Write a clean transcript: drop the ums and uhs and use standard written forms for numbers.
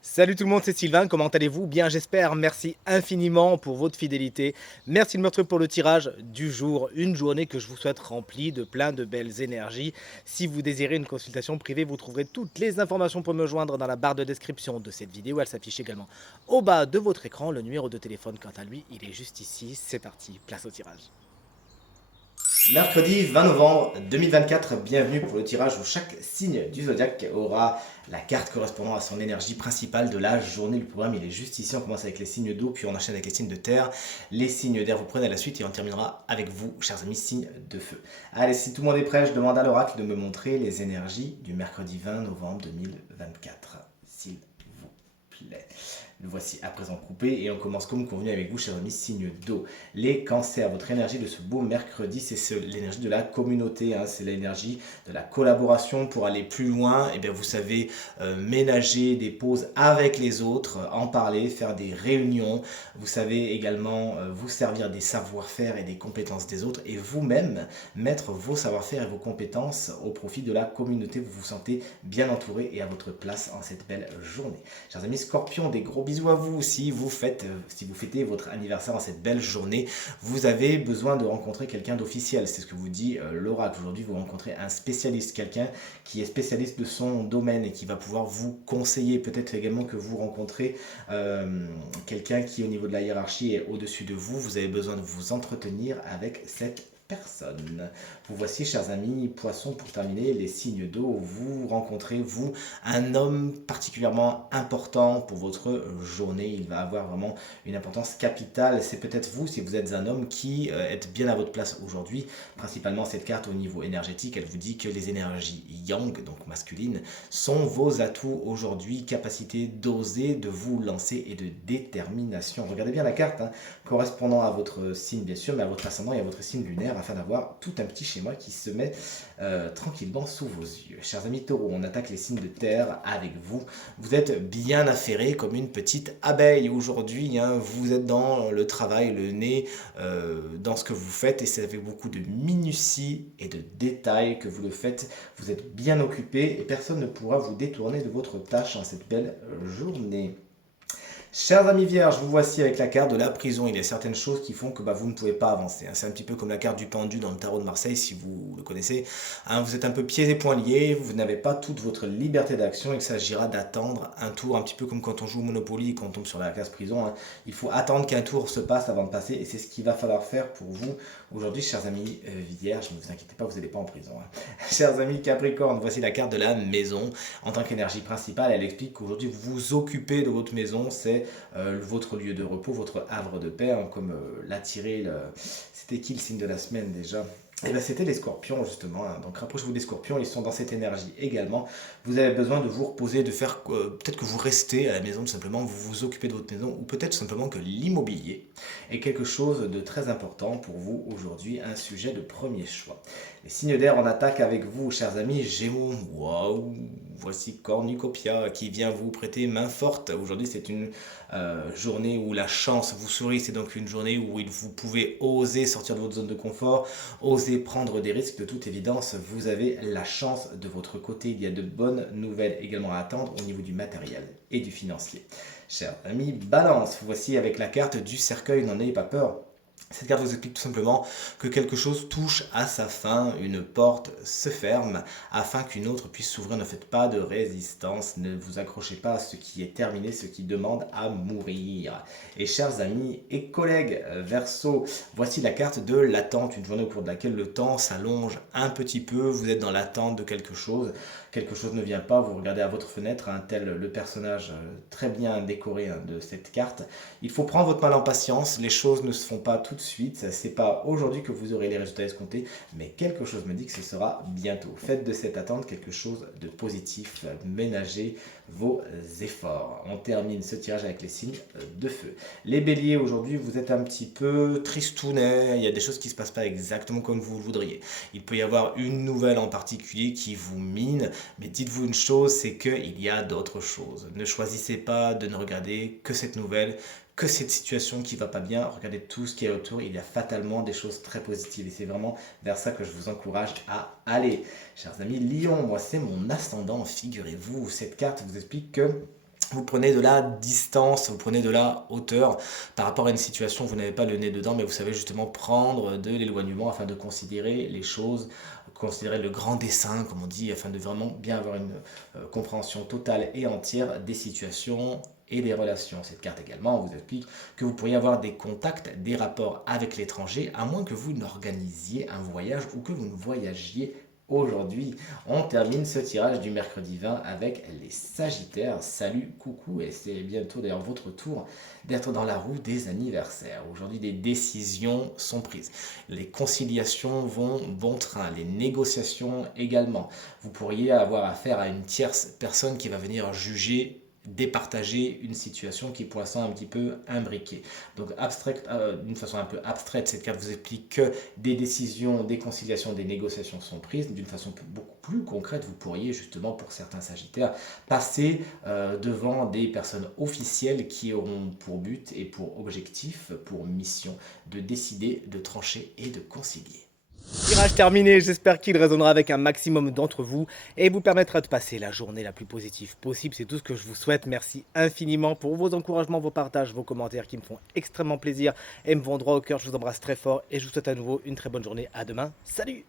Salut tout le monde, c'est Sylvain, comment allez-vous? Bien j'espère, merci infiniment pour votre fidélité. Merci de me retrouver pour le tirage du jour, une journée que je vous souhaite remplie de plein de belles énergies. Si vous désirez une consultation privée, vous trouverez toutes les informations pour me joindre dans la barre de description de cette vidéo. Elle s'affiche également au bas de votre écran. Le numéro de téléphone, quant à lui, il est juste ici. C'est parti, place au tirage. Mercredi 20 novembre 2024, bienvenue pour le tirage où chaque signe du zodiaque aura la carte correspondant à son énergie principale de la journée. Le programme il est juste ici, on commence avec les signes d'eau, puis on enchaîne avec les signes de terre. Les signes d'air vous prennent à la suite et on terminera avec vous, chers amis, signes de feu. Allez, si tout le monde est prêt, je demande à l'oracle de me montrer les énergies du mercredi 20 novembre 2024, s'il vous plaît. Le voici à présent coupé et on commence comme convenu avec vous, chers amis, signe d'eau. Les cancers, votre énergie de ce beau mercredi, c'est l'énergie de la communauté, hein, c'est l'énergie de la collaboration pour aller plus loin. Et bien, vous savez ménager des pauses avec les autres, en parler, faire des réunions. Vous savez également vous servir des savoir-faire et des compétences des autres et vous-même mettre vos savoir-faire et vos compétences au profit de la communauté. Vous vous sentez bien entouré et à votre place en cette belle journée. Chers amis Scorpions, des gros bisous à vous. Si vous fêtez votre anniversaire en cette belle journée, vous avez besoin de rencontrer quelqu'un d'officiel. C'est ce que vous dit l'oracle. Aujourd'hui, vous rencontrez un spécialiste, quelqu'un qui est spécialiste de son domaine et qui va pouvoir vous conseiller. Peut-être également que vous rencontrez quelqu'un qui, au niveau de la hiérarchie, est au-dessus de vous. Vous avez besoin de vous entretenir avec cette personne. Vous voici, chers amis poissons, pour terminer, les signes d'eau. Vous rencontrez, vous, un homme particulièrement important pour votre journée. Il va avoir vraiment une importance capitale. C'est peut-être vous, si vous êtes un homme, qui êtes bien à votre place aujourd'hui. Principalement, cette carte au niveau énergétique, elle vous dit que les énergies yang, donc masculines, sont vos atouts aujourd'hui. Capacité d'oser, de vous lancer et de détermination. Regardez bien la carte, hein, correspondant à votre signe, bien sûr, mais à votre ascendant et à votre signe lunaire, afin d'avoir tout un petit schéma qui se met tranquillement sous vos yeux. Chers amis taureaux, on attaque les signes de terre avec vous. Vous êtes bien affairé comme une petite abeille aujourd'hui, hein. Vous êtes dans le travail, le nez dans ce que vous faites, et c'est avec beaucoup de minutie et de détails que vous le faites. Vous êtes bien occupé et personne ne pourra vous détourner de votre tâche en cette belle journée. Chers amis vierges, vous voici avec la carte de la prison. Il y a certaines choses qui font que vous ne pouvez pas avancer, hein. C'est un petit peu comme la carte du pendu dans le tarot de Marseille, si vous le connaissez, hein. Vous êtes un peu pieds et poings liés, vous n'avez pas toute votre liberté d'action. Il s'agira d'attendre un tour, un petit peu comme quand on joue au Monopoly, quand on tombe sur la case prison, hein. Il faut attendre qu'un tour se passe avant de passer, et c'est ce qu'il va falloir faire pour vous aujourd'hui, chers amis vierges. Ne vous inquiétez pas, vous n'allez pas en prison, hein. Chers amis Capricorne, voici la carte de la maison. En tant qu'énergie principale, elle explique qu'aujourd'hui vous vous occupez de votre maison. C'est votre lieu de repos, votre havre de paix, hein, comme l'attirer. C'était qui le signe de la semaine déjà? Et bien c'était les scorpions justement, hein. Donc rapprochez-vous des scorpions, ils sont dans cette énergie également. Vous avez besoin de vous reposer, de faire peut-être que vous restez à la maison tout simplement, vous vous occupez de votre maison, ou peut-être tout simplement que l'immobilier est quelque chose de très important pour vous aujourd'hui, un sujet de premier choix. Les signes d'air en attaque avec vous, chers amis Gémeaux. Waouh, voici Cornucopia qui vient vous prêter main forte. Aujourd'hui c'est une journée où la chance vous sourit, c'est donc une journée où vous pouvez oser sortir de votre zone de confort, oser prendre des risques. De toute évidence, vous avez la chance de votre côté. Il y a de bonnes nouvelles également à attendre au niveau du matériel et du financier. Chers amis Balance, voici avec la carte du cercueil, n'en ayez pas peur. Cette carte vous explique tout simplement que quelque chose touche à sa fin, une porte se ferme afin qu'une autre puisse s'ouvrir. Ne faites pas de résistance, ne vous accrochez pas à ce qui est terminé, ce qui demande à mourir. Et chers amis et collègues Verseau, voici la carte de l'attente, une journée au cours de laquelle le temps s'allonge un petit peu, vous êtes dans l'attente de quelque chose ne vient pas, vous regardez à votre fenêtre, un tel le personnage très bien décoré, hein, de cette carte. Il faut prendre votre mal en patience, les choses ne se font pas tout de suite, c'est pas aujourd'hui que vous aurez les résultats escomptés, mais quelque chose me dit que ce sera bientôt. Faites de cette attente quelque chose de positif, ménagez vos efforts. On termine ce tirage avec les signes de feu. Les béliers, aujourd'hui, vous êtes un petit peu tristounet, il y a des choses qui ne se passent pas exactement comme vous le voudriez. Il peut y avoir une nouvelle en particulier qui vous mine, mais dites-vous une chose, c'est qu'il y a d'autres choses. Ne choisissez pas de ne regarder que cette nouvelle, que cette situation qui va pas bien. Regardez tout ce qui est autour, il y a fatalement des choses très positives, et c'est vraiment vers ça que je vous encourage à aller. Chers amis Lion, moi c'est mon ascendant, figurez-vous, cette carte vous explique que Vous prenez de la distance, vous prenez de la hauteur par rapport à une situation, vous n'avez pas le nez dedans, mais vous savez justement prendre de l'éloignement afin de considérer les choses, considérer le grand dessin, comme on dit, afin de vraiment bien avoir une compréhension totale et entière des situations et des relations. Cette carte également vous explique que vous pourriez avoir des contacts, des rapports avec l'étranger, à moins que vous n'organisiez un voyage ou que vous ne voyagiez aujourd'hui. On termine ce tirage du mercredi 20 avec les Sagittaires. Salut, coucou, et c'est bientôt d'ailleurs votre tour d'être dans la roue des anniversaires. Aujourd'hui, des décisions sont prises. Les conciliations vont bon train, les négociations également. Vous pourriez avoir affaire à une tierce personne qui va venir juger, départager une situation qui est pour l'instant un petit peu imbriquée. Donc d'une façon un peu abstraite, cette carte vous explique que des décisions, des conciliations, des négociations sont prises. D'une façon beaucoup plus concrète, vous pourriez justement pour certains Sagittaires passer devant des personnes officielles qui auront pour but et pour objectif, pour mission de décider, de trancher et de concilier. Tirage terminé, j'espère qu'il résonnera avec un maximum d'entre vous et vous permettra de passer la journée la plus positive possible. C'est tout ce que je vous souhaite. Merci infiniment pour vos encouragements, vos partages, vos commentaires qui me font extrêmement plaisir et me vont droit au cœur. Je vous embrasse très fort et je vous souhaite à nouveau une très bonne journée. À demain. Salut!